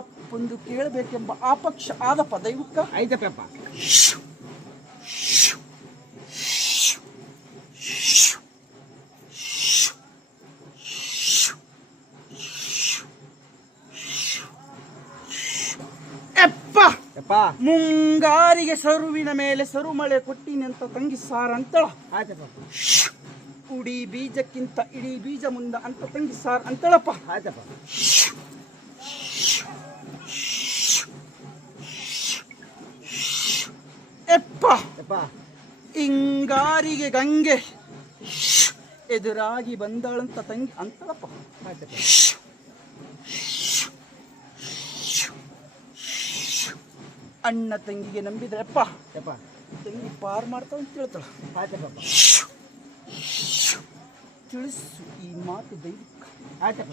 ಅಪ್ಪೊಂದು ಕೇಳಬೇಕೆಂಬ ಆಪಕ್ಷ ಆದಪ್ಪ ದೈವಕ್ಕ. ಆಯ್ತಪ್ಪ. ಮುಂಗಾರಿಗೆ ಸರುವಿನ ಮೇಲೆ ಸರುಮಳೆ ಕೊಟ್ಟಿನಂತ ತಂಗಿ ಸಾರ ಅಂತಳ. ಉಡಿ ಬೀಜಕ್ಕಿಂತ ಇಡೀ ಬೀಜ ಮುಂದ ಅಂತ ತಂಗಿ ಸಾರ್ ಅಂತಳಪ್ಪ. ಆಯ್ತಪ್ಪ. ಎಪ್ಪ ಹಿಂಗಾರಿಗೆ ಗಂಗೆ ಎದುರಾಗಿ ಬಂದಾಳಂತ ತಂಗಿ ಅಂತಳಪ್ಪ. ಆಯ್ತಪ್ಪ. ಅಣ್ಣ ತಂಗಿಗೆ ನಂಬಿದ್ರಪ್ಪ ತಂಗಿ ಪಾರ್ ಮಾಡ್ತಾವ ಅಂತ ಹೇಳ್ತಾಳ. ಆಯ್ತಪ್ಪ. ತಿಳಿಸು ಈ ಮಾತು ದೈವಿಕ. ಆಯ್ತಪ್ಪ.